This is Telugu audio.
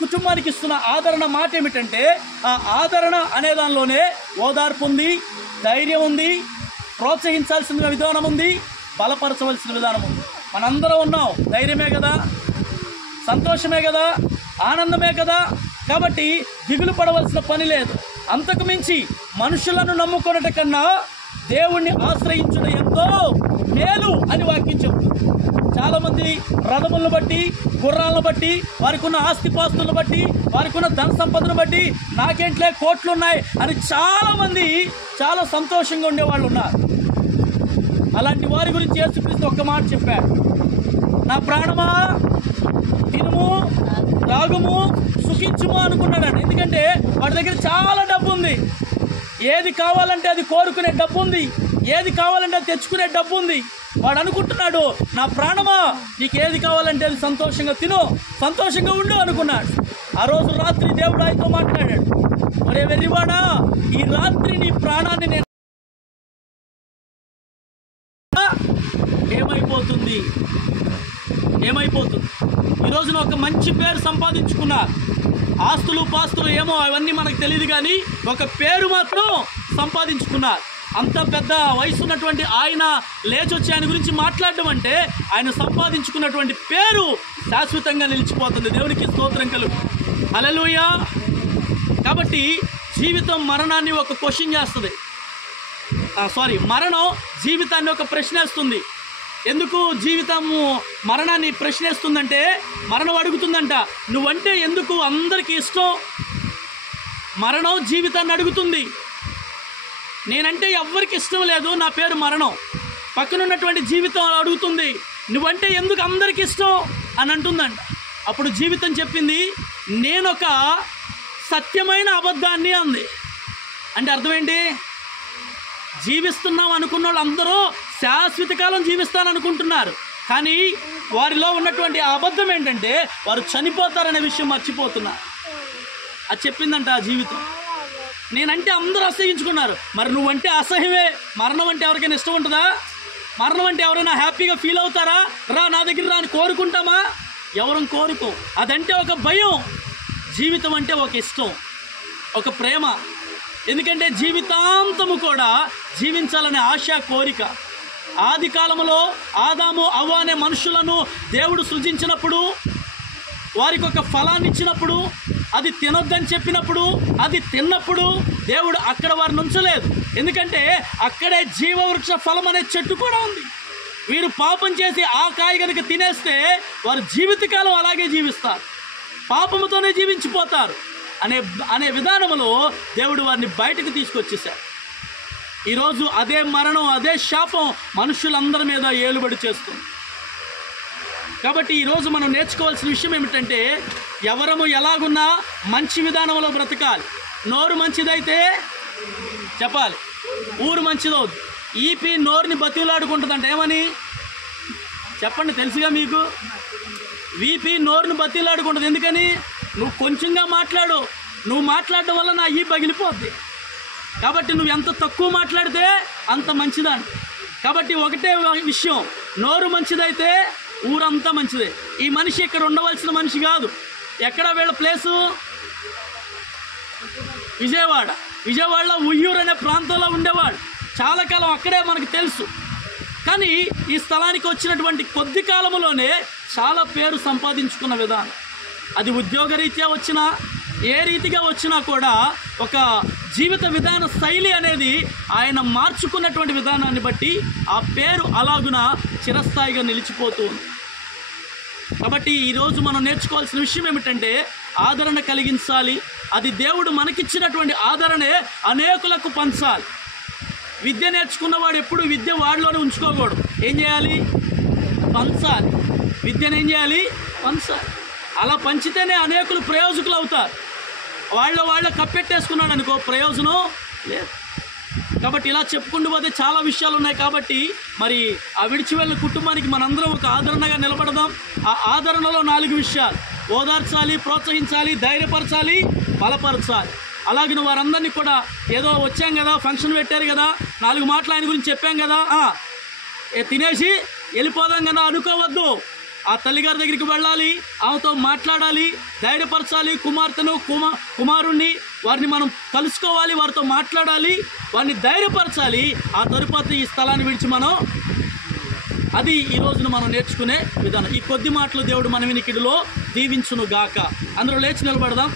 కుటుంబానికి ఇస్తున్న ఆదరణ మాట ఏమిటంటే, ఆ ఆదరణ అనే దానిలోనే ఓదార్పు ఉంది, ధైర్యం ఉంది, ప్రోత్సహించాల్సిన విధానం ఉంది, బలపరచవలసిన విధానం ఉంది. మనందరం ఉన్నాం, ధైర్యమే కదా, సంతోషమే కదా, ఆనందమే కదా. కాబట్టి దిగులు పడవలసిన పని లేదు. అంతకు మించి మనుషులను నమ్ముకున్నట కన్నా దేవుణ్ణి ఆశ్రయించుట ఎంతో మేలు అని వాక్యం చెబుతుంది. చాలామంది రథములను బట్టి, గుర్రాలను బట్టి, వారికి ఉన్న ఆస్తిపాస్తులను బట్టి, వారికి ఉన్న ధన సంపదను బట్టి నాకేంట్లే కోట్లున్నాయి అని చాలామంది చాలా సంతోషంగా ఉండేవాళ్ళు ఉన్నారు. అలాంటి వారి గురించి యేసుక్రీస్తు ఒక్క మాట చెప్పాడు, నా ప్రాణమా తినుము తాగుము సుఖించుము అనుకున్నాడు. ఎందుకంటే వాడి దగ్గర చాలా డబ్బు ఉంది, ఏది కావాలంటే అది కోరుకునే డబ్బు ఉంది, ఏది కావాలంటే అది తెచ్చుకునే డబ్బు ఉంది. వాడు అనుకుంటున్నాడు, నా ప్రాణమా నీకు ఏది కావాలంటే అది సంతోషంగా తిను, సంతోషంగా ఉండు అనుకున్నాడు. ఆ రోజు రాత్రి దేవుడు ఆయనతో మాట్లాడాడు, ఒరే వెర్రివాడా, ఈ రాత్రి నీ ప్రాణాన్ని నేను ఏమైపోతుంది. ఈరోజున ఒక మంచి పేరు సంపాదించుకున్నారు. ఆస్తులు పాస్తులు ఏమో అవన్నీ మనకు తెలియదు, కానీ ఒక పేరు మాత్రం సంపాదించుకున్నారు. అంత పెద్ద వయసు ఉన్నటువంటి ఆయన లేచొచ్చి ఆయన గురించి మాట్లాడడం అంటే ఆయన సంపాదించుకున్నటువంటి పేరు శాశ్వతంగా నిలిచిపోతుంది. దేవునికి స్తోత్రం కలుగు. హల్లెలూయా. కాబట్టి జీవితం మరణాన్ని ఒక క్వశ్చన్ చేస్తుంది. మరణం జీవితాన్ని ఒక ప్రశ్నేస్తుంది. ఎందుకు జీవితము మరణాన్ని ప్రశ్నేస్తుందంటే, మరణం అడుగుతుందంట, నువ్వంటే ఎందుకు అందరికీ ఇష్టం? మరణం జీవితాన్ని అడుగుతుంది, నేనంటే ఎవ్వరికి ఇష్టం లేదు, నా పేరు మరణం. పక్కనున్నటువంటి జీవితం అడుగుతుంది, నువ్వంటే ఎందుకు అందరికి ఇష్టం అని అంటుందంట. అప్పుడు జీవితం చెప్పింది, నేనొక సత్యమైన అబద్ధాన్ని అంది. అంటే అర్థం ఏంటి? జీవిస్తున్నాం అనుకున్న వాళ్ళు అందరూ శాశ్వత కాలం జీవిస్తాననుకుంటున్నారు, కానీ వారిలో ఉన్నటువంటి అబద్ధం ఏంటంటే వారు చనిపోతారనే విషయం మర్చిపోతున్నారు. అది చెప్పిందంట ఆ జీవితం. నేనంటే అందరూ అసహించుకున్నారు, మరి నువ్వంటే అసహ్యమే. మరణం అంటే ఎవరికైనా ఇష్టం ఉంటుందా? మరణం అంటే ఎవరైనా హ్యాపీగా ఫీల్ అవుతారా? రా నా దగ్గర రా అని కోరుకుంటామా? ఎవరం కోరుకో. అదంటే ఒక భయం. జీవితం అంటే ఒక ఇష్టం, ఒక ప్రేమ. ఎందుకంటే జీవితాంతము కూడా జీవించాలనే ఆశ, కోరిక. ఆది కాలంలో ఆదాము అవ్వ అనే మనుషులను దేవుడు సృజించినప్పుడు, వారికి ఒక ఫలాన్ని ఇచ్చినప్పుడు, అది తినొద్దని చెప్పినప్పుడు, అది తిన్నప్పుడు దేవుడు అక్కడ వారిని ఉంచలేదు. ఎందుకంటే అక్కడే జీవవృక్ష ఫలం అనే చెట్టు కూడా ఉంది. వీరు పాపం చేసి ఆ కాయ కనుక తినేస్తే వారు జీవితకాలం అలాగే జీవిస్తారు, పాపముతోనే జీవించిపోతారు అనే విధానంలో దేవుడు వారిని బయటకు తీసుకొచ్చేశారు. ఈరోజు అదే మరణం, అదే శాపం మనుషులందరి మీద ఏలుబడి చేస్తుంది. కాబట్టి ఈరోజు మనం నేర్చుకోవాల్సిన విషయం ఏమిటంటే, ఎవరము ఎలాగున్నా మంచి విధానంలో బ్రతకాలి. నోరు మంచిదైతే చెప్పాలి, ఊరు మంచిదవుద్ది. ఈపీ నోరుని బతిలాడుకుంటుందంట. ఏమని చెప్పండి, తెలుసుగా మీకు? వీపీ నోరుని బతిలాడుకుంటుంది. ఎందుకని? నువ్వు కొంచెంగా మాట్లాడు, నువ్వు మాట్లాడడం వల్ల నా ఈ పగిలిపోద్ది. కాబట్టి నువ్వు ఎంత తక్కువ మాట్లాడితే అంత మంచిదాన్ని. కాబట్టి ఒకటే విషయం, నోరు మంచిదైతే ఊరంతా మంచిదే. ఈ మనిషి ఇక్కడ ఉండవలసిన మనిషి కాదు. ఎక్కడ వీళ్ళ ప్లేసు? విజయవాడలో ఉయ్యూరు అనే ప్రాంతంలో ఉండేవాడు. చాలా కాలం అక్కడే మనకు తెలుసు. కానీ ఈ స్థలానికి వచ్చినటువంటి కొద్ది కాలంలోనే చాలా పేరు సంపాదించుకున్న విధానం, అది ఉద్యోగరీత్యా వచ్చినా ఏ రీతిగా వచ్చినా కూడా ఒక జీవిత విధాన శైలి అనేది ఆయన మార్చుకున్నటువంటి విధానాన్ని బట్టి ఆ పేరు అలాగున చిరస్థాయిగా నిలిచిపోతూ ఉంది. కాబట్టి ఈరోజు మనం నేర్చుకోవాల్సిన విషయం ఏమిటంటే, ఆదరణ కలిగించాలి. అది దేవుడు మనకిచ్చినటువంటి ఆదరణే అనేకులకు పంచాలి. విద్య నేర్చుకున్నవాడు ఎప్పుడు విద్య వాడిలోనే ఉంచుకోకూడదు. ఏం చేయాలి? పంచాలి. విద్యను ఏం చేయాలి? పంచాలి. అలా పంచితేనే అనేకులు ప్రయోజకులు అవుతారు. వాళ్ళ కప్పెట్టేసుకున్నాడు అనుకో, ప్రయోజనం లేదు. కాబట్టి ఇలా చెప్పుకుంటూ పోతే చాలా విషయాలు ఉన్నాయి. కాబట్టి మరి ఆ విడిచి వెళ్ళిన కుటుంబానికి మనందరం ఒక ఆదరణగా నిలబడదాం. ఆ ఆదరణలో 4 విషయాలు: ఓదార్చాలి, ప్రోత్సహించాలి, ధైర్యపరచాలి, బలపరచాలి. అలాగే వారందరినీ కూడా ఏదో వచ్చాం కదా, ఫంక్షన్ పెట్టారు కదా, 4 మాటలు ఆయన గురించి చెప్పాం కదా, తినేసి వెళ్ళిపోదాం కదా అనుకోవద్దు. ఆ తల్లిగారి దగ్గరికి వెళ్ళాలి, ఆమెతో మాట్లాడాలి, ధైర్యపరచాలి. కుమార్తెను కుమారుణ్ణి వారిని మనం కలుసుకోవాలి, వారితో మాట్లాడాలి, వారిని ధైర్యపరచాలి. ఆ తరువాత ఈ స్థలాన్ని విడిచి మనం, అది ఈ రోజున మనం నేర్చుకునే విధానం. ఈ కొద్ది మాటలు దేవుడు మన వినికిడిలో దీవించును గాక. అందరూ లేచి నిలబడదాం.